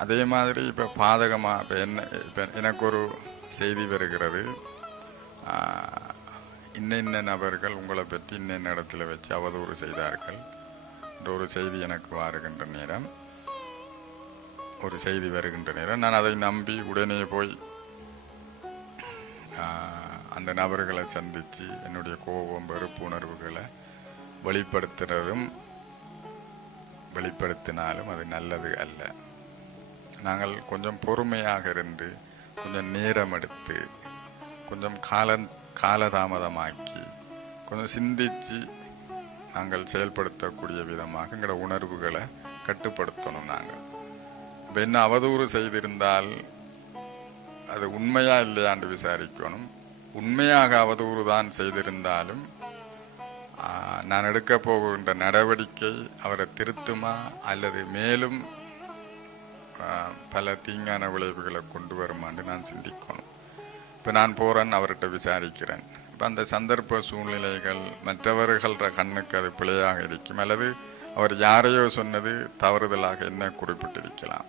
அதே மாதிரி இப்போ பாதகமாக இப்போ எனக்கு ஒரு செய்தி வருகிறது, இன்ன நபர்கள் உங்களை பற்றி இன்ன இடத்துல வச்சு அவதூறு செய்தார்கள் என்ற ஒரு செய்தி எனக்கு வருகின்ற நேரம், ஒரு செய்தி வருகின்ற நேரம் நான் அதை நம்பி உடனே போய் அந்த நபர்களை சந்தித்து என்னுடைய கோபம் வெறுப்பு உணர்வுகளை வெளிப்படுத்தினாலும் அது நல்லது அல்ல. நாங்கள் கொஞ்சம் பொறுமையாக இருந்து கொஞ்சம் நேரம் எடுத்து கொஞ்சம் காலதாமதமாக்கி கொஞ்சம் சிந்தித்து நாங்கள் செயல்படுத்தக்கூடிய விதமாக எங்களோட உணர்வுகளை கட்டுப்படுத்தணும். நாங்கள் இப்போ என்ன அவதூறு செய்திருந்தால் அது உண்மையா இல்லையான்னு விசாரிக்கணும். உண்மையாக அவதூறு தான் செய்திருந்தாலும் நான் எடுக்க போகின்ற நடவடிக்கை அவரை திருத்துமா அல்லது மேலும் பல தீங்கான விளைவுகளை கொண்டு வருமான்னு நான் சிந்திக்கணும். இப்போ நான் போகிறேன், அவர்கிட்ட விசாரிக்கிறேன். இப்போ அந்த சந்தர்ப்ப சூழ்நிலைகள் மற்றவர்கள கண்ணுக்கு அது பிழையாக இருக்கும், அல்லது அவர் யாரையோ சொன்னது தவறுதலாக என்ன குறிப்பிட்டிருக்கலாம்,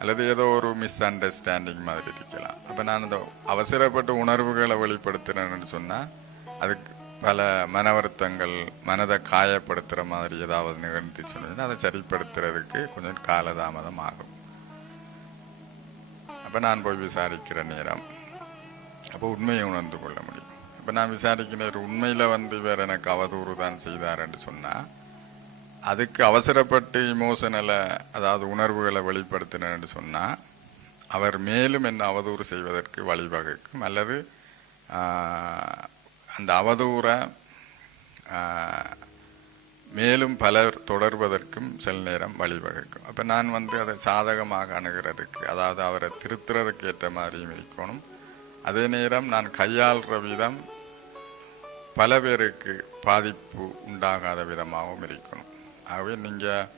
அல்லது ஏதோ ஒரு மிஸ் அண்டர்ஸ்டாண்டிங் மாதிரி இருக்கலாம். அப்போ நான் இந்த அவசரப்பட்ட உணர்வுகளை வெளிப்படுத்துகிறேன்னு சொன்னால் அதுக்கு பல மன வருத்தங்கள், மனதை காயப்படுத்துகிற மாதிரி ஏதாவது நிகழ்ந்து சொன்னீங்கன்னா அதை சரிப்படுத்துறதுக்கு கொஞ்சம் காலதாமதம் ஆகும். அப்போ நான் போய் விசாரிக்கிற நேரம் அப்போ உண்மையை உணர்ந்து கொள்ள முடியும். இப்போ நான் விசாரிக்கிற உண்மையில் இவர் எனக்கு அவதூறு தான் செய்தார்ன்னு சொன்னால் அதுக்கு அவசரப்பட்டு இமோஷனலை, அதாவது உணர்வுகளை வெளிப்படுத்தினேன்னு சொன்னால் அவர் மேலும் என்ன அவதூறு செய்வதற்கு வழிவகுக்கும், அல்லது அந்த அவதூறை மேலும் பலர் தொடர்வதற்கும் சில நேரம் வழிவகுக்கும். அப்போ நான் அதை சாதகமாக அணுகிறதுக்கு, அதாவது அவரை திருத்துறதுக்கு ஏற்ற மாதிரியும் இருக்கணும். அதே நேரம் நான் கையாளுற விதம் பல பேருக்கு பாதிப்பு உண்டாகாத விதமாகவும் இருக்கணும். ஆகவே நீங்கள்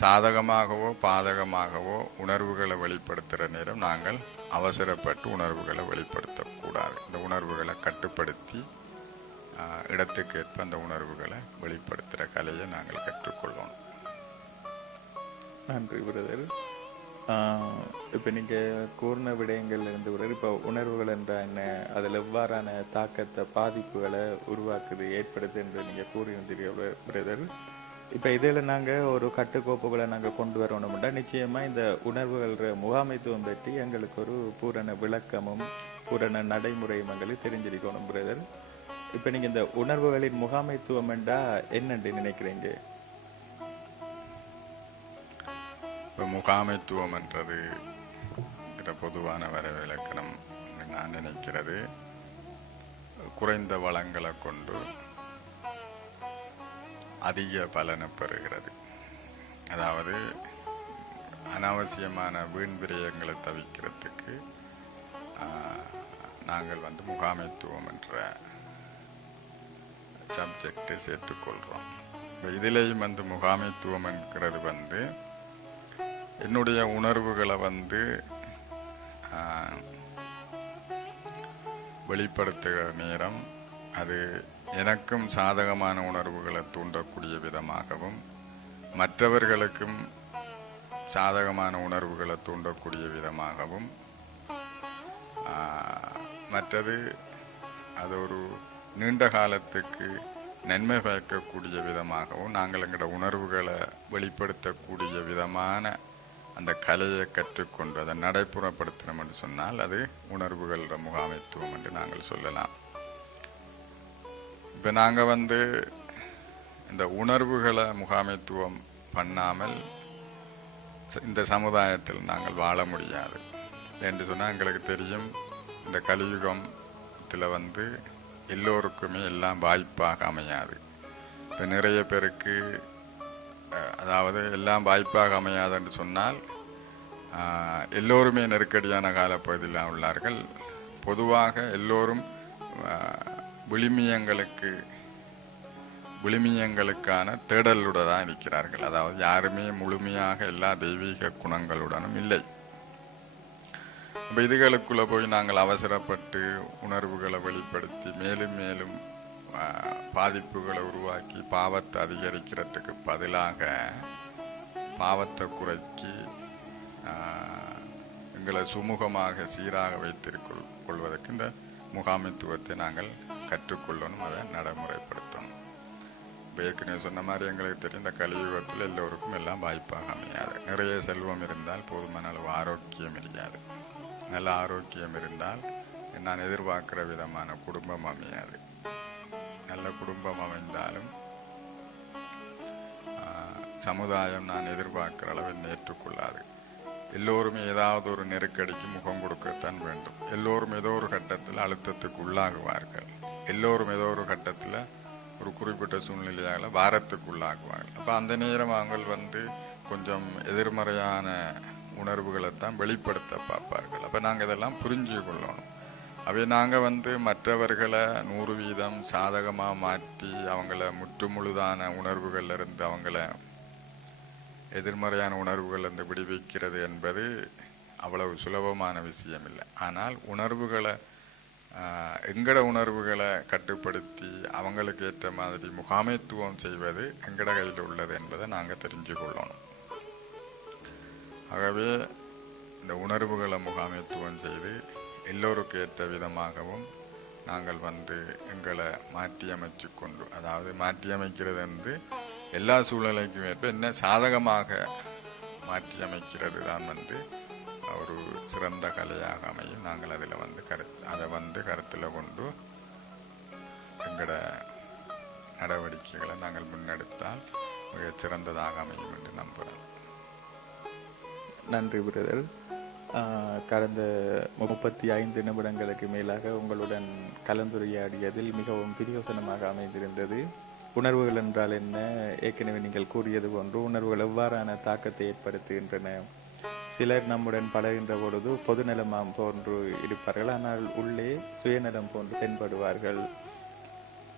சாதகமாகவோ பாதகமாகவோ உணர்வுகளை வெளிப்படுத்துகிற நேரம் நாங்கள் அவசரப்பட்டு உணர்வுகளை வெளிப்படுத்தக்கூடாது. இந்த உணர்வுகளை கட்டுப்படுத்தி இடத்துக்கேற்ப அந்த உணர்வுகளை வெளிப்படுத்துகிற கலையை நாங்கள் கற்றுக்கொள்வோம். நன்றி பிரதர். இப்போ நீங்கள் கூர்ண விடயங்கள் இருந்து பிரதர், இப்போ உணர்வுகள் என்ற என்ன, அதில் எவ்வாறான தாக்கத்தை பாதிப்புகளை உருவாக்குது ஏற்படுது என்று நீங்கள் கூறியிருந்தீர்கள் பிரதர். இப்போ இதில் நாங்கள் ஒரு கட்டுக்கோப்புகளை நாங்கள் கொண்டு வரணும்னா நிச்சயமாக இந்த உணர்வுகள் முகாமைத்துவம் பற்றி எங்களுக்கு ஒரு பூரண விளக்கமும் பூரண நடைமுறையும் எங்களுக்கு தெரிஞ்சிருக்கணும் பிரதர். இப்போ நீங்கள் இந்த உணர்வுகளின் முகாமைத்துவம் என்றா என்னன்னு நினைக்கிறீங்க? இப்போ முகாமைத்துவம் என்றது பொதுவான வரவிலக்கணம் நான் நினைக்கிறது, குறைந்த வளங்களை கொண்டு அதிக பலனை பெறுகிறது. அதாவது அனாவசியமான வீண் விரயங்களை தவிர்க்கிறதுக்கு நாங்கள் முகாமைத்துவம் என்ற சப்ஜெக்டை சேர்த்துக்கொள்கிறோம். இதிலேயும் முகாமைத்துவம் என்கிறது என்னுடைய உணர்வுகளை வெளிப்படுத்துகிற நேரம் அது எனக்கும் சாதகமான உணர்வுகளை தூண்டக்கூடிய விதமாகவும் மற்றவர்களுக்கும் சாதகமான உணர்வுகளை தூண்டக்கூடிய விதமாகவும், மற்றது அது ஒரு நீண்ட காலத்துக்கு நன்மை பயக்கக்கூடிய விதமாகவும் நாங்கள் எங்களோட உணர்வுகளை வெளிப்படுத்தக்கூடிய விதமான அந்த கலையை கற்றுக்கொண்டு அதை நடைமுறைப்படுத்தணும் என்று சொன்னால் அது உணர்வுகளோட முகாமைத்துவம் என்று நாங்கள் சொல்லலாம். இப்போ நாங்கள் இந்த உணர்வுகளை முகாமைத்துவம் பண்ணாமல் இந்த சமுதாயத்தில் நாங்கள் வாழ முடியாது என்று சொன்னால் எங்களுக்கு தெரியும். இந்த கலியுகத்தில் எல்லோருக்குமே எல்லாம் வாய்ப்பாக அமையாது. இப்போ நிறைய பேருக்கு அதாவது எல்லாம் வாய்ப்பாக அமையாதுன்னு சொன்னால் எல்லோருமே நெருக்கடியான காலப்பகுதியில் உள்ளார்கள். பொதுவாக எல்லோரும் விழுமியங்களுக்கான தேடலுடன் தான் இருக்கிறார்கள். அதாவது யாருமே முழுமையாக எல்லா தெய்வீக குணங்களுடனும் இல்லை. அப்போ இதுகளுக்குள்ளே போய் நாங்கள் அவசரப்பட்டு உணர்வுகளை வெளிப்படுத்தி மேலும் மேலும் பாதிப்புகளை உருவாக்கி பாவத்தை அதிகரிக்கிறதுக்கு பதிலாக பாவத்தை குறைக்கி எங்களை சுமூகமாக சீராக வைத்திருக்கொள்வதற்கு இந்த முகாமைத்துவத்தை நாங்கள் கற்றுக்கொள்ளணும், அதை நடைமுறைப்படுத்தணும். ஏற்கனவே சொன்ன மாதிரி எங்களுக்கு தெரியும், இந்த கலியுகத்தில் எல்லோருக்கும் எல்லாம் வாய்ப்பாக அமையாது. நிறைய செல்வம் இருந்தால் போதுமான அளவு ஆரோக்கியம் இருக்காது. நல்ல ஆரோக்கியம் இருந்தால் நான் எதிர்பார்க்கிற விதமான குடும்பம் அமையாது. நல்ல குடும்பம் அமைந்தாலும் சமுதாயம் நான் எதிர்பார்க்கிற அளவில் ஏற்றுக்கொள்ளாது. எல்லோருமே ஏதாவது ஒரு நெருக்கடிக்கு முகம் கொடுக்கத்தான் வேண்டும். எல்லோரும் ஏதோ ஒரு கட்டத்தில் அழுத்தத்துக்கு உள்ளாகுவார்கள். எல்லோரும் ஏதோ ஒரு கட்டத்தில் ஒரு குறிப்பிட்ட சூழ்நிலையால் வாரத்துக்கு உள்ளாகுவார்கள். அப்போ அந்த நேரம் அவங்க கொஞ்சம் எதிர்மறையான உணர்வுகளைத்தான் வெளிப்படுத்த பார்ப்பார்கள். அப்போ நாங்கள் இதெல்லாம் புரிஞ்சு கொள்ளணும். அவை நாங்கள் மற்றவர்களை 100% சாதகமாக மாற்றி அவங்கள முற்றுமுழுதான உணர்வுகளில் இருந்து அவங்கள எதிர்மறையான உணர்வுகளிலிருந்து விடுவிக்கிறது என்பது அவ்வளவு சுலபமான விஷயம் இல்லை. ஆனால் எங்கட உணர்வுகளை கட்டுப்படுத்தி அவங்களுக்கு ஏற்ற மாதிரி முகாமைத்துவம் செய்வது எங்கட கையில் உள்ளது என்பதை நாங்கள் தெரிஞ்சு கொள்ளணும். ஆகவே இந்த உணர்வுகளை முகாமைத்துவம் செய்து எல்லோருக்கு ஏற்ற விதமாகவும் நாங்கள் எங்களை மாற்றியமைச்சு கொண்டு, அதாவது மாற்றியமைக்கிறது எல்லா சூழ்நிலைக்கும் ஏற்ப என்ன சாதகமாக மாற்றியமைக்கிறது தான் ஒரு சிறந்த கலையாக அமையும். நாங்கள் அதில் அதை கருத்தில் கொண்டு எங்களோட நடவடிக்கைகளை நாங்கள் முன்னெடுத்தால் மிகச் சிறந்ததாக அமையும் என்று நம்புகிறேன். நன்றி பிரதர். கடந்த 35 நிமிடங்களுக்கு மேலாக உங்களுடன் கலந்துரையாடியதில் மிகவும் பிரயோசனமாக அமைந்திருந்தது. உணர்வுகள் என்றால் என்ன, ஏற்கனவே நீங்கள் கூறியது போன்று உணர்வுகள் எவ்வாறான தாக்கத்தை ஏற்படுத்துகின்றன. சிலர் நம்முடன் பழகின்ற பொழுது பொதுநலமாம் போன்று இருப்பார்கள், ஆனால் உள்ளே சுயநலம் போன்று தென்படுவார்கள்.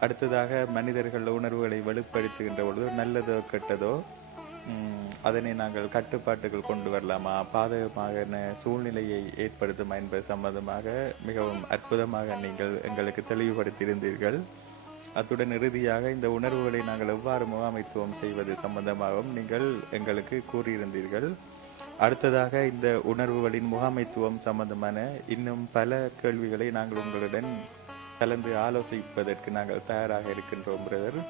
அடுத்ததாக மனிதர்கள் உணர்வுகளை வெளிப்படுத்துகின்ற பொழுது நல்லதோ கெட்டதோ அதனை நாங்கள் கட்டுப்பாட்டுகள் கொண்டு வரலாமா, பாதகமான சூழ்நிலையை ஏற்படுத்துமா என்பது சம்பந்தமாக மிகவும் அற்புதமாக நீங்கள் எங்களுக்கு தெளிவுபடுத்தியிருந்தீர்கள். அத்துடன் இறுதியாக இந்த உணர்வுகளை நாங்கள் எவ்வாறு முகாமைத்துவம் செய்வது சம்பந்தமாகவும் நீங்கள் எங்களுக்கு கூறியிருந்தீர்கள். அடுத்ததாக இந்த உணர்வுகளின் முகாமைத்துவம் சம்பந்தமான இன்னும் பல கேள்விகளை நாங்கள் உங்களுடன் கலந்து ஆலோசிப்பதற்கு நாங்கள் தயாராக இருக்கின்றோம் பிரதர்.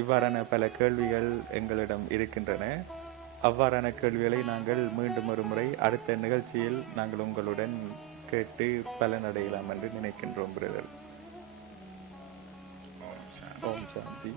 இவ்வாறான பல கேள்விகள் எங்களிடம் இருக்கின்றன. அவ்வாறான கேள்விகளை நாங்கள் மீண்டும் ஒரு முறை அடுத்த நிகழ்ச்சியில் நாங்கள் உங்களுடன் கேட்டு பலனடையலாம் என்று நினைக்கின்றோம் பிரதர். ஓம் சாந்தி.